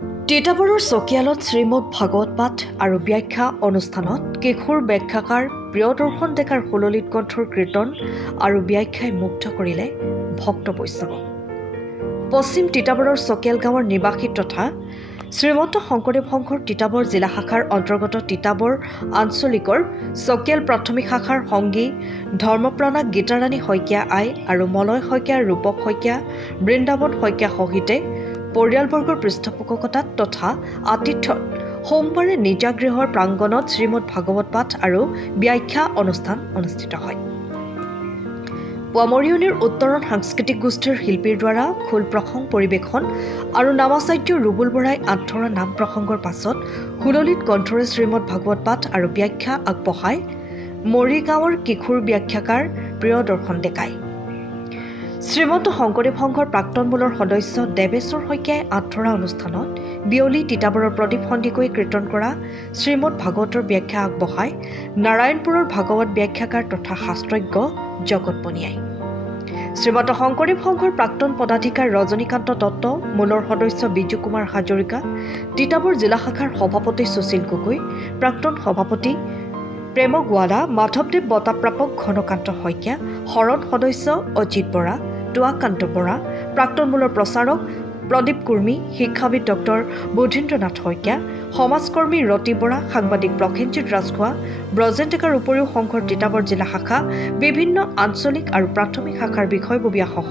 তিতাবৰৰ চকিয়ালত শ্ৰীমদ ভাগৱত পাঠ আৰু ব্যাখ্যা অনুষ্ঠানত কিশোৰ ব্যাখ্যাকাৰ প্ৰিয়দৰ্শন ডেকাৰ সুললিত কণ্ঠৰ কীৰ্তন আৰু ব্যাখ্যাই মুগ্ধ কৰিলে ভক্ত বৈষ্ণৱক। পশ্চিম তিতাবৰৰ চকিয়াল গাঁৱৰ নিবাসী তথা শ্ৰীমন্ত শংকৰদেৱ সংঘৰ তিতাবৰ জিলা শাখাৰ অন্তৰ্গত তিতাবৰ আঞ্চলিকৰ চকিয়াল প্ৰাথমিক শাখাৰ সংগী ধৰ্মপ্ৰাণা গীতাৰাণী শইকীয়া আই আৰু মলয় শইকীয়া, ৰূপক শইকীয়া, বৃন্দাবন শইকীয়া সহিতে পৰিয়ালবৰ্গৰ পৃষ্ঠপোষকতাত তথা আতিথ্যত সোমবাৰে নিজাগৃহৰ প্ৰাংগণত শ্ৰীমদ ভাগৱত পাঠ আৰু ব্যাখ্যা অনুষ্ঠান অনুষ্ঠিত হয়। পুৱামৰিয়নিৰ উত্তৰণ সাংস্কৃতিক গোষ্ঠীৰ শিল্পীৰ দ্বাৰা খোল প্ৰসংগ পৰিৱেশন আৰু নামাচাৰ্য ৰুবুল বৰাই আঠৰা নাম প্ৰসংগৰ পাছত সুললিত কণ্ঠৰে শ্ৰীমদ ভাগৱত পাঠ আৰু ব্যাখ্যা আগবঢ়াই মৰিগাঁৱৰ কিশোৰ ব্যাখ্যাকাৰ প্ৰিয়দৰ্শন ডেকাই। শ্ৰীমন্ত শংকৰদেৱ সংঘৰ প্ৰাক্তন মূলৰ সদস্য দেৱেশ্বৰ শইকীয়াই আঠৰা অনুষ্ঠানত বিয়লি তিতাবৰৰ প্ৰদীপ সন্দিকৈ কীৰ্তন কৰা শ্ৰীমদ ভাগৱতৰ ব্যাখ্যা আগবঢ়াই নাৰায়ণপুৰৰ ভাগৱত ব্যাখ্যাকাৰ তথা শাস্ত্ৰজ্ঞ জগত বনিয়াই। শ্ৰীমন্ত শংকৰদেৱ সংঘৰ প্ৰাক্তন পদাধিকাৰ ৰজনীকান্ত দত্ত, মূলৰ সদস্য বিজু কুমাৰ হাজৰিকা, তিতাবৰ জিলা শাখাৰ সভাপতি সুশীল গগৈ, প্ৰাক্তন সভাপতি প্ৰেম গোৱালা, মাধৱদেৱ বঁটাপ্ৰাপক ঘনকান্ত শইকীয়া, শৰণ সদস্য অজিত বৰা, টুৱাকান্ত বৰা, প্ৰাক্তন মূলৰ প্ৰচাৰক প্ৰদীপ কুৰ্মী, শিক্ষাবিদ ডক্টৰ বুধীন্দ্ৰনাথ শইকীয়া, সমাজকৰ্মী ৰতি বৰা, সাংবাদিক প্ৰসেনজিৎ ৰাজখোৱা, ব্ৰজেন ডেকাৰ উপৰিও সংঘৰ তিতাবৰ জিলা শাখা, বিভিন্ন আঞ্চলিক আৰু প্ৰাথমিক শাখাৰ বিষয়ববীয়াসহ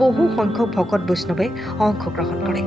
বহু সংখ্যক ভকত বৈষ্ণৱে অংশগ্ৰহণ কৰে।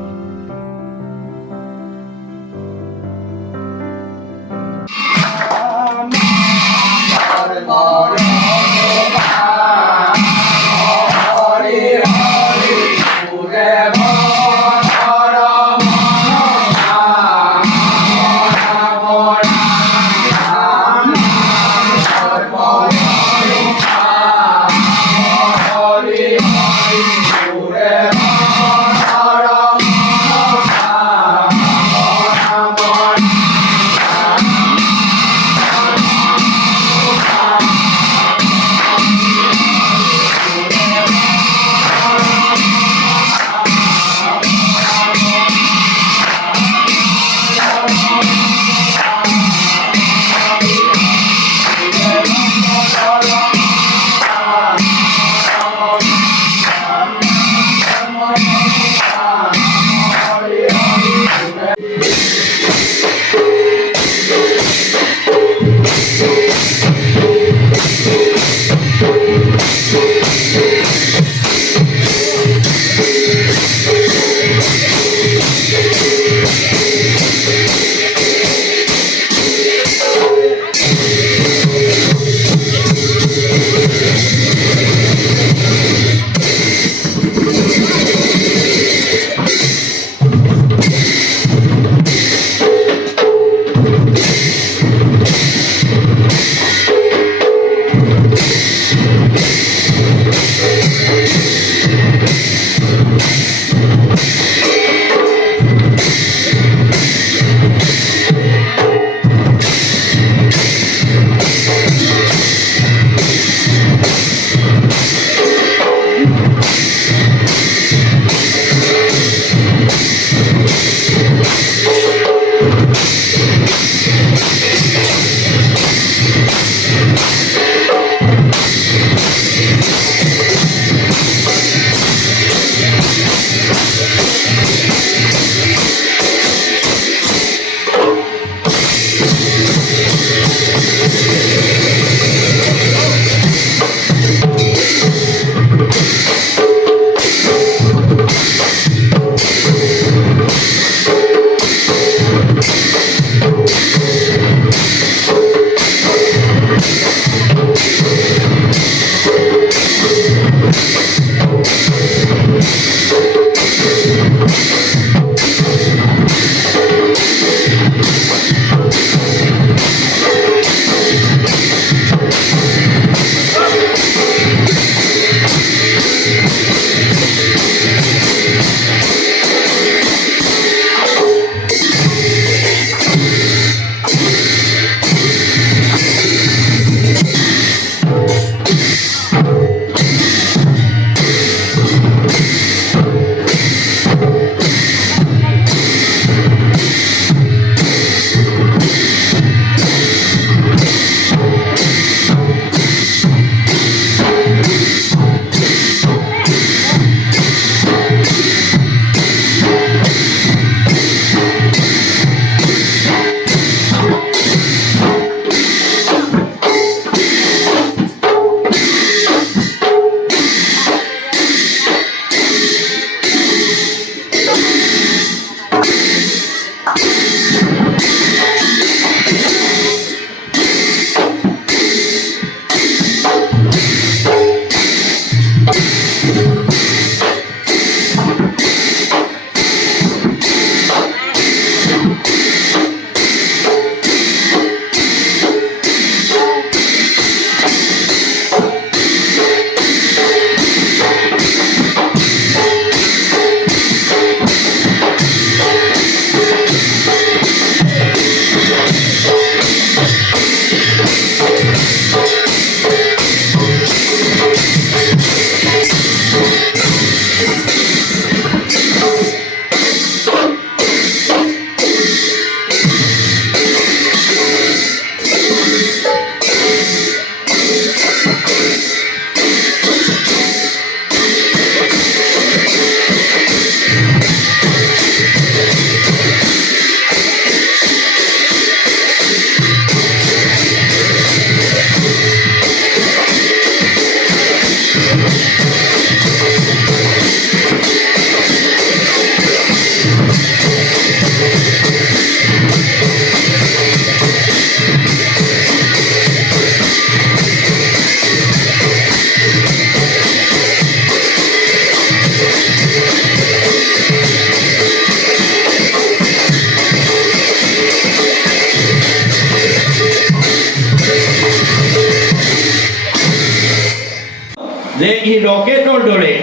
ৰকেটৰ দৰে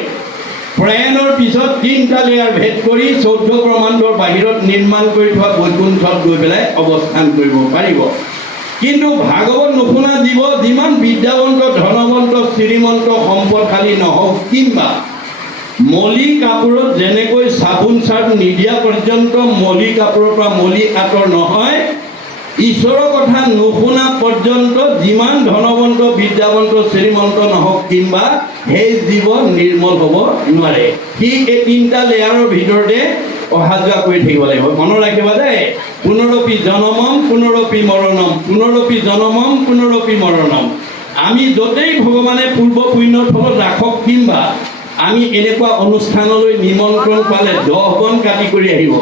প্ৰয়াণৰ পিছত 3টা লেয়াৰ ভেদ কৰি 14 ব্ৰহ্মাণ্ডৰ বাহিৰত নিৰ্মাণ কৰি থোৱা বৈকুণ্ঠত গৈ পেলাই অৱস্থান কৰিব পাৰিব। কিন্তু ভাগৱত নুশুনা জীৱ যিমান বিদ্যাৱন্ত, ধনৱন্ত, শ্ৰীমন্ত, সম্পদশালী নহওক কিংবা মলি কাপোৰত যেনেকৈ চাবোন চাৰ্ফ নিদিয়া পৰ্যন্ত মলি কাপোৰৰ পৰা মলি আঁতৰ নহয়, ঈশ্বৰৰ কথা নুশুনা পৰ্যন্ত যিমান ধনৱন্ত, বিদ্যাৱন্ত, শ্ৰীমন্ত নহওক কিংবা সেই জীৱ নিৰ্মল হ'ব নোৱাৰে। সি এই 3টা লেয়াৰৰ ভিতৰতে অহা যোৱা কৰি থাকিব লাগিব। মনত ৰাখিবা দেই, পুনৰপি জনমম পুনৰপি মৰণম, পুনৰপি জনমম পুনৰপি মৰণম। আমি য'তেই ভগৱানে পূৰ্ব পুণ্যৰ ফলত ৰাখক কিংবা আমি এনেকুৱা অনুষ্ঠানলৈ নিমন্ত্ৰণ পালে 10 বন কাটি কৰি আহিব,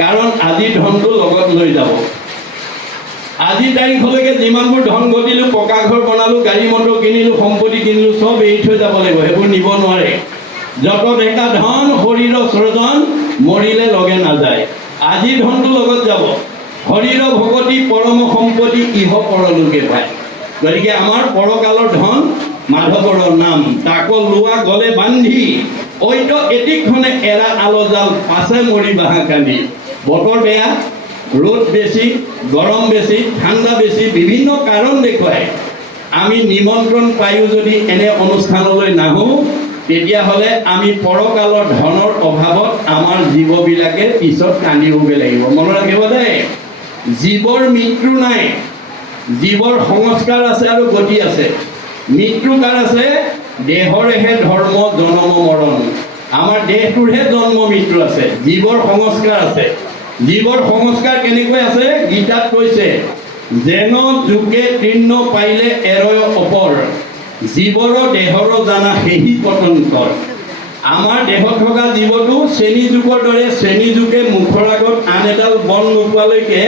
কাৰণ আজি ধনটো লগত লৈ যাব। আজি তাৰিখলৈকে যিমানবোৰ ধন ঘটিলোঁ, পকা ঘৰ বনালোঁ, গাড়ী মটৰ কিনিলোঁ, সম্পত্তি কিনিলোঁ, চব এৰি থৈ যাব লাগিব, সেইবোৰ নিব নোৱাৰে। যত ডেকা ধন শৰীৰৰ সৃজন, মৰিলে লগে নাযায়। আজি ধনটো লগত যাব। শৰীৰ ভগতি পৰম সম্পত্তি ইহ পৰলোকে পায়। গতিকে আমাৰ পৰকালৰ ধন মাধৱৰ নাম, তাক লোৱা গলে বান্ধি ঐত এটিক্ষণে এৰা আলজাল পাছে মৰি বাঁহ কান্দি। বতৰ বেয়া, ৰ'দ বেছি, গৰম বেছি, ঠাণ্ডা বেছি, বিভিন্ন কাৰণ দেখুৱাই আমি নিমন্ত্ৰণ পায়ো যদি এনে অনুষ্ঠানলৈ নাহোঁ, তেতিয়াহ'লে আমি পৰকালৰ ধনৰ অভাৱত আমাৰ জীৱবিলাকে পিছত কান্দিবগৈ লাগিব। মনত ৰাখিব দেই, জীৱৰ মৃত্যু নাই, জীৱৰ সংস্কাৰ আছে আৰু গতি আছে। মৃত্যু কাৰ আছে? দেহৰেহে ধৰ্ম জনম মৰণ। আমাৰ দেহটোৰহে জন্ম মৃত্যু আছে, জীৱৰ সংস্কাৰ আছে। জীৱৰ সংস্কাৰ কেনেকৈ আছে? গীতাত কৈছে, যেন যুগে তৃণ পাইলে এৰয় অপৰ, জীৱৰ দেহৰ জানা সেহি পতন্তৰ। আমাৰ দেহত থকা জীৱটো শ্ৰেণী যুগৰ দৰে শ্ৰেণী যুগে মুখৰ আগত আন এডাল বন নোপোৱালৈকে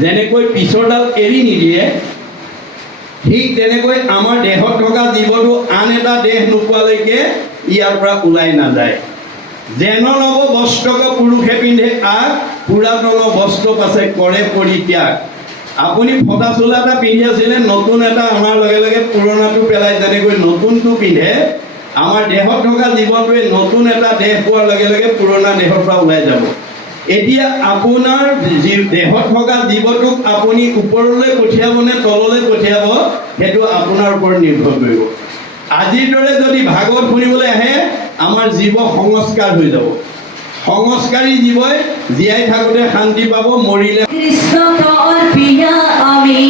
যেনেকৈ পিছৰডাল এৰি নিদিয়ে, ঠিক তেনেকৈ আমাৰ দেহত থকা জীৱটো আন এটা দেহ নোপোৱালৈকে ইয়াৰ পৰা ওলাই নাযায়। যেন নৱ বস্ত্ৰক পুৰুষে পিন্ধে আগ, পুৰাতন বস্ত্ৰ পাছে কৰে পৰিত্যাগ। আপুনি ফটা চোলা এটা পিন্ধি আছিলে, নতুন এটা অনাৰ লগে লগে পুৰণাটো পেলাই যেনেকৈ নতুনটো পিন্ধে, আমাৰ দেহত থকা জীৱটোৱে নতুন এটা দেহ পোৱাৰ লগে লগে পুৰণা দেহৰ পৰা ওলাই যাব। এতিয়া আপোনাৰ দেহত থকা জীৱটোক আপুনি ওপৰলৈ পঠিয়াব নে তললৈ পঠিয়াব, সেইটো আপোনাৰ ওপৰত নিৰ্ভৰ কৰিব। আজিৰ দৰে যদি ভাগৱত শুনিবলৈ আহে, আমাৰ জীৱ সংস্কাৰ হৈ যাব। সংস্কাৰী জীৱই জীয়াই থাকোঁতে শান্তি পাব, মৰিলে আমি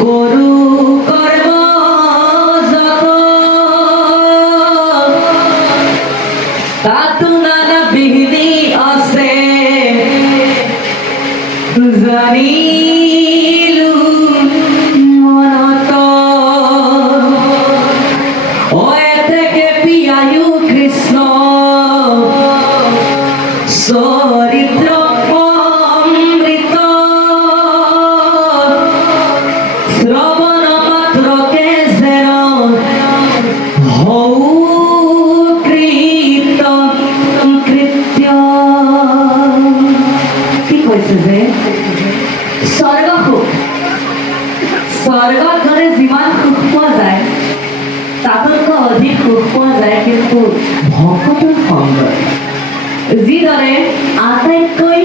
গৰু কৰ্ম যত তাতো নানা বিধি আছে জানিলো মনত থেকে পিয়ায়ু কৃষ্ণ চৰিত্ৰ অমৃত শ্ৰৱণ মাত্ৰকে যেন হৌ কৃত কৃত্য। কি কৈছে যে স্বৰ্গ সুখ, স্বৰ্গত গ'লে যিমান সুখ পোৱা যায় তাতকৈ অধিক সুখ পোৱা যায় কিন্তু ভকতৰ সংগত। যিদৰে আটাইতকৈ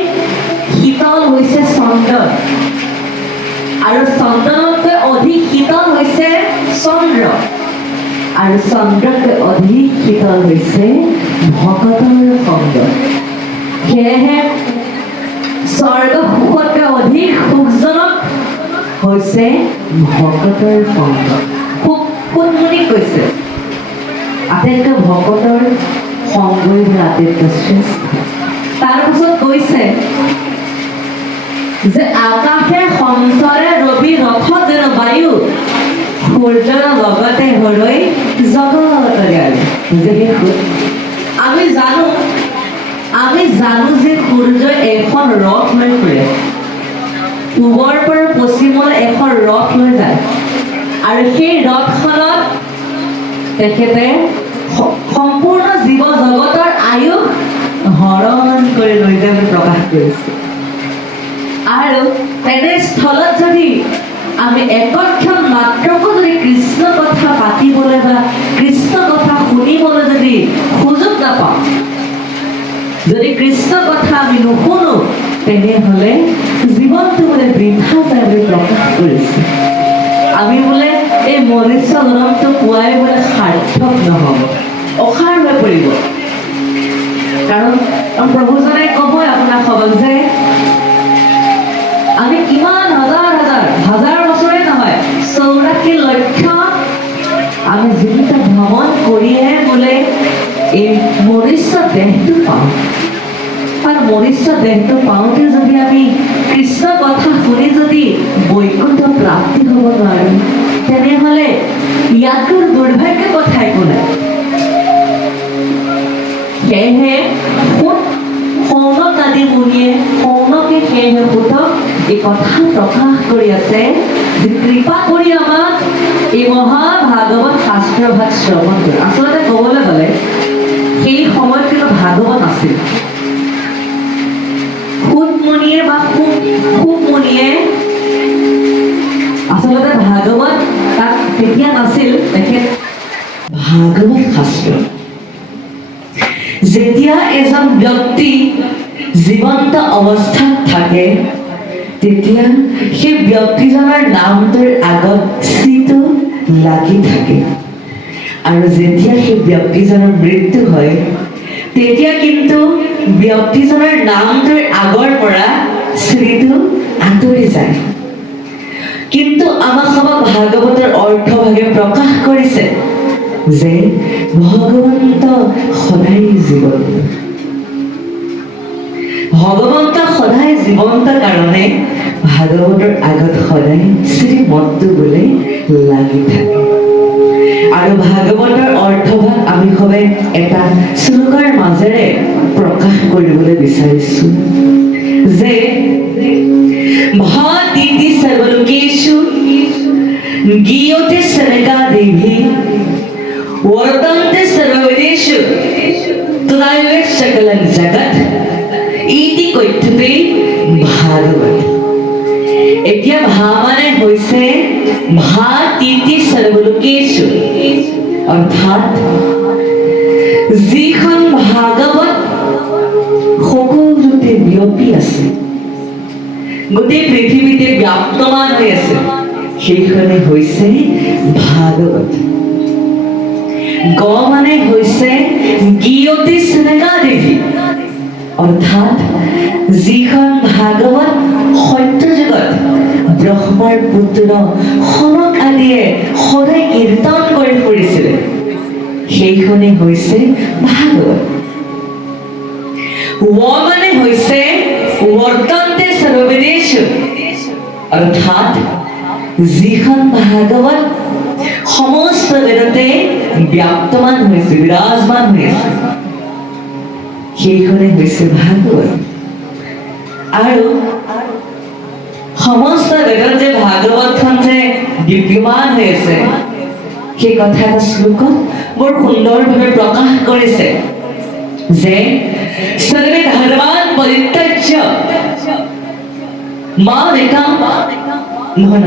শীতল হৈছে চন্দন, আৰু চন্দনতকৈ অধিক শীতল হৈছে চন্দ্ৰ, আৰু চন্দ্ৰতকৈ অধিক শীতল হৈছে ভকতৰ সংগ। সেয়েহে স্বৰ্গ সুখতকৈ অধিক সুখজনক হৈছে ভকতৰ সংগ। কোনমুনি কৈছে আটাইতকৈ ভকতৰ সংগই আটাইতকৈ শ্ৰেষ্ঠ। তাৰপিছত কৈছে যে আকাশে সঞ্চৰে ৰবি ৰথ যেন বায়ু, সূৰ্যৰ লগতে হৰৈ জগতৰে। আমি জানো যে সূৰ্যই এখন ৰথ লৈ ফুৰে, পূবৰ পৰা পশ্চিমলৈ এখন ৰথ লৈ যায়, আৰু সেই ৰথখনত তেখেতে সম্পূৰ্ণ জীৱ জগতৰ আয়ুস হৰণ কৰি লৈ যায় বুলি প্ৰকাশ কৰিছে। আৰু তেনেস্থলত যদি আমি একক্ষণ মাত্ৰকো যদি কৃষ্ণ কথা পাতিবলৈ যদি কৃষ্ণ কথা আমি নুশুনো তেনেহ'লে জীৱনটো বোলে বৃথা যায় বুলি প্ৰকাশ কৰিছে আমি বোলে এই মনুষ্য জনমটো পোৱাই বোলে সাৰ্থক নহ'ব অসাৰ হৈ পৰিব কাৰণ প্ৰভুজনে ক'বই আপোনাক সবক যে আমি কিমান হাজাৰ বছৰে নহয় 84 লক্ষ আমি জীৱিত ভ্ৰমণ কৰিয়ে বোলে এই মনুষ্য দেহটো পাওঁ আৰু মনুষ্য দেহটো পাওঁতে যদি আমি কৃষ্ণ কথা শুনি যদি বৈকুণ্ঠ প্ৰাপ্তি হ'ব নোৱাৰোঁ তেনেহ'লে ইয়াতকৈ দুৰ্ভাগ্য কথা একো নাই সেয়েহে শৌনক আদি মুনিয়ে শৌনকে সেয়েহে সোধক এই কথা প্ৰকাশ কৰি আছে যে কৃপা কৰি আমাক এই মহাভাগৱত শাস্ত্ৰভাগ শ্ৰৱণ কৰে আচলতে ক'বলৈ গ'লে সেই সময়ত কিন্তু ভাগৱত আছিল সুত মুনিয়ে বা সুখ মুনিয়ে আচলতে ভাগৱত তাত তেতিয়া নাছিল তেখেত ভাগৱত শাস্ত্ৰ যেতিয়া এজন ব্যক্তি জীৱন্ত অৱস্থাত থাকে তেতিয়া সেই ব্যক্তিজনৰ নামটোৰ আগত শ্ৰীটো লাগি থাকে আৰু যেতিয়া সেই ব্যক্তিজনৰ মৃত্যু হয় তেতিয়া কিন্তু ব্যক্তিজনৰ নামটোৰ আগৰ পৰা শ্ৰীটো আঁতৰি যায় কিন্তু আমাক ভাগৱতৰ অৰ্থভাগে প্ৰকাশ কৰিছে যে ভগৱন্ত সদায় জীৱন্ত ভগৱন্ত সদায় জীৱন্ত কাৰণে ভাগৱতৰ আগত সদায় শ্ৰীমতটো বোলে লাগি থাকে আৰু ভাগৱতৰ অৰ্থভাগ আমি সবে এটা শ্লোকৰ মাজেৰে প্ৰকাশ কৰিবলৈ বিচাৰিছো যে ভাতিতি সৰ্বলোকেষু গীয়তে সনকা দেৱী वर्तन्ते सर्ववेदेषु तदायवे सकलं जगत इति कथ्यते भागवत এতিয়া ভামানে হৈছে ভাতিতি সৰ্বলোকেষু অৰ্থাৎ যিখন ভাগৱত সকলোতে বিয়পি আছে গোটেই পৃথিৱীতে ব্যাপ্তমান হৈ আছে সেইখনে হৈছে ভাগৱত গ মানে হৈছে গীয়তে সনকা দেৱী অৰ্থাৎ যিখন ভাগৱত সত্য যুগত ব্ৰহ্মাৰ পুত্ৰ সনক আদিয়ে সদায় কীৰ্তন কৰি ফুৰিছিলে সেইখনে হৈছে ভাগৱত ৱ মানে হৈছে বৰ্তন্তে সৰ্ববেদেষু অৰ্থাৎ যিখন ভাগৱত সমস্ত বেদতে ব্যাপ্তমান হৈছে বিৰাজমান হৈ আছে সেইখনে হৈছে ভাগৱত আৰু সমস্ত বেদত যে ভাগৱতখন যে বিদ্যমান হৈ আছে সেই কথা এটা শ্লোকত বৰ সুন্দৰভাৱে প্ৰকাশ কৰিছে যে সৰ্বে ধৰ্মান পৰিত্যাজ্য মাম একম নহয়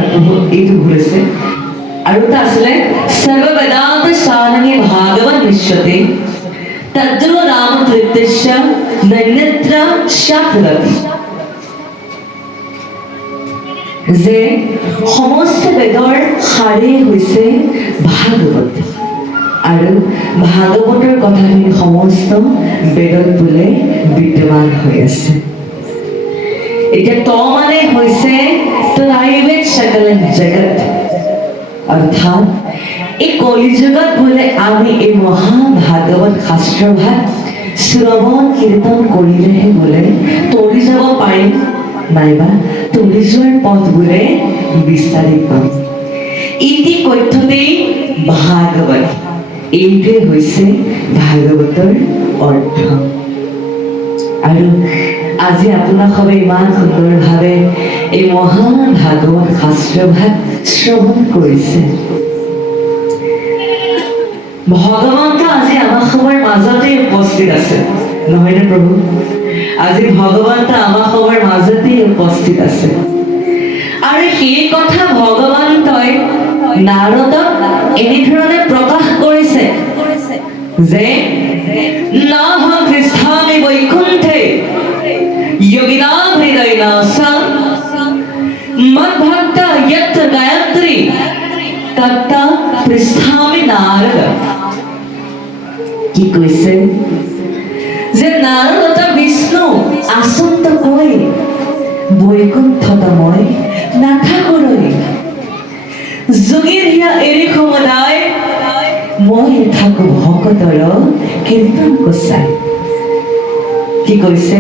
এইটো ভুল আছে আৰু এটা আছিলে সৰ্ব বেদান্ত সাৰণে ভাগৱত নিশ্যতে তদ্ৰ নাম তৃতীয়স্য নন্যত্ৰ শাস্ত্ৰতি যে সমস্ত বেদৰ সাৰে হৈছে ভাগৱত আৰু ভাগৱতৰ কথাখিনি সমস্ত বেদত বোলে বিদ্যমান হৈ আছে এতিয়া ত মানে হৈছে তদায়বে সকলং জগত অৰ্থাৎ এই কলিযুগত বোলে আমি এই মহাভাগৱত শাস্ত্ৰভাগ শ্ৰৱণ কীৰ্তন কৰিলেহে বোলে তৰি যাব পাৰিম নাইবা তৰি যোৱাৰ পথ বোলে বিচাৰি পাম ইতি কথ্যতেই ভাগৱত এইটোৱে হৈছে ভাগৱতৰ অৰ্থ আৰু আজি আপোনাক সবে ইমান সুন্দৰভাৱে এই মহাভাগৱত শাস্ত্ৰভাগ শ্ৰৱণ কৰিছে ভগৱন্ত আজি আমাৰ সবৰ মাজতে উপস্থিত আছে নহয়নে প্ৰভু আজি ভগৱন্ত আমাৰ সবৰ মাজতে উপস্থিত আছে আৰু সেই কথা ভগৱন্তই নাৰদক এনেধৰণে প্ৰকাশ কৰিছে যে নাহং কৃষ্ঠামি বৈকুণ্ঠ স্বামী নাৰদ কি কৈছে যে নাৰদ বিষ্ণু আচন্ত কৈ বৈকুণ্ঠত মই নাথাকোঁলৈ যোগীৰ হিয়া এৰি সমুদায় মই থাকো ভকতৰ কীৰ্তন কোচাই কি কৈছে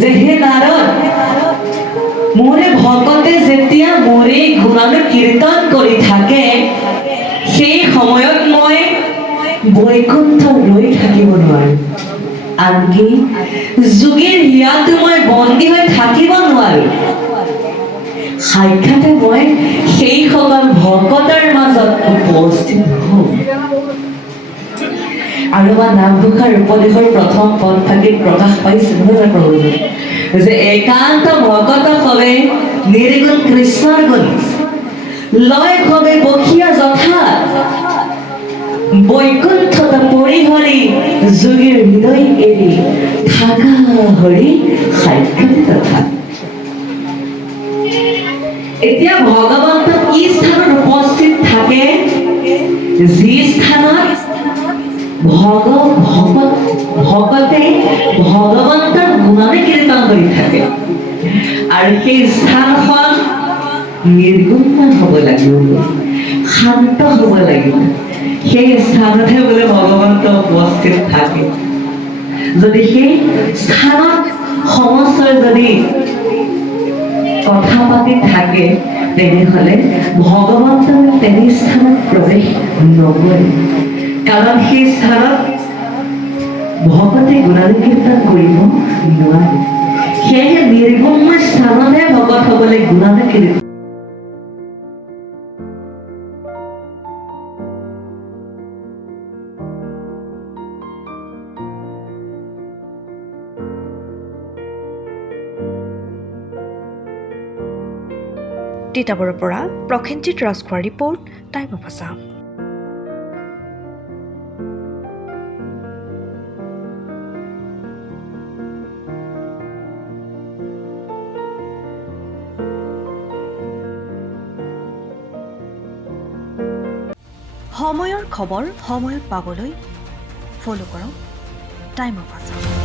যে হে নাৰদ মোৰে ভকতে যেতিয়া মোৰে গুণান কীৰ্তন কৰি থাকে সেই সময়ত মই বৈকুণ্ঠ ৰৈ থাকিব নোৱাৰো আনকি যোগীৰ হিয়াত মই বন্দী হৈ থাকিব নোৱাৰো সাক্ষাতে মই সেই সকল ভকতৰ মাজত উপস্থিত হওঁ আৰু বা নামঘোষাৰ উপদেশৰ প্ৰথম পদফাঁকিত প্ৰকাশ পাইছে নহয় প্ৰভুজী যে একান্ত ভকত হবে নিৰ্গুণ কৃষ্ণৰ গুণ লয় হবে বসিয়া যথা বৈকুণ্ঠত পৰিহৰি যোগীৰ হৃদয় এৰি থাকা হৰি সাক্ষাৎ তথা এতিয়া ভগৱন্ত কি স্থানত উপস্থিত থাকে যি স্থানত ভকতে ভগৱন্তৰ গুণানে কীৰ্তন কৰি থাকে আৰু সেই স্থানখন নিৰ্গুণ হ'ব লাগিব শান্ত হ'ব লাগিব সেই স্থানতহে বোলে ভগৱন্ত উপস্থিত থাকে যদি সেই স্থানত সমস্ত যদি কথা পাতি থাকে তেনেহ'লে ভগৱন্ত তেনে স্থানত প্ৰৱেশ নকৰে কাৰণ সেই স্থানত ভকতে গুণানুকীৰ্তন কৰিব নোৱাৰে সেয়ে নিৰ্গুণ স্থানতহে ভকত হ'বলৈ গুণানুকীৰ্তন তিতাবৰৰ পৰা প্ৰসেনজিৎ ৰাজখোৱাৰ ৰিপৰ্ট টাইম অফ আছাম। সময়ৰ খবৰ সময়ত পাবলৈ ফ'ল' কৰক টাইম অফ আছাম।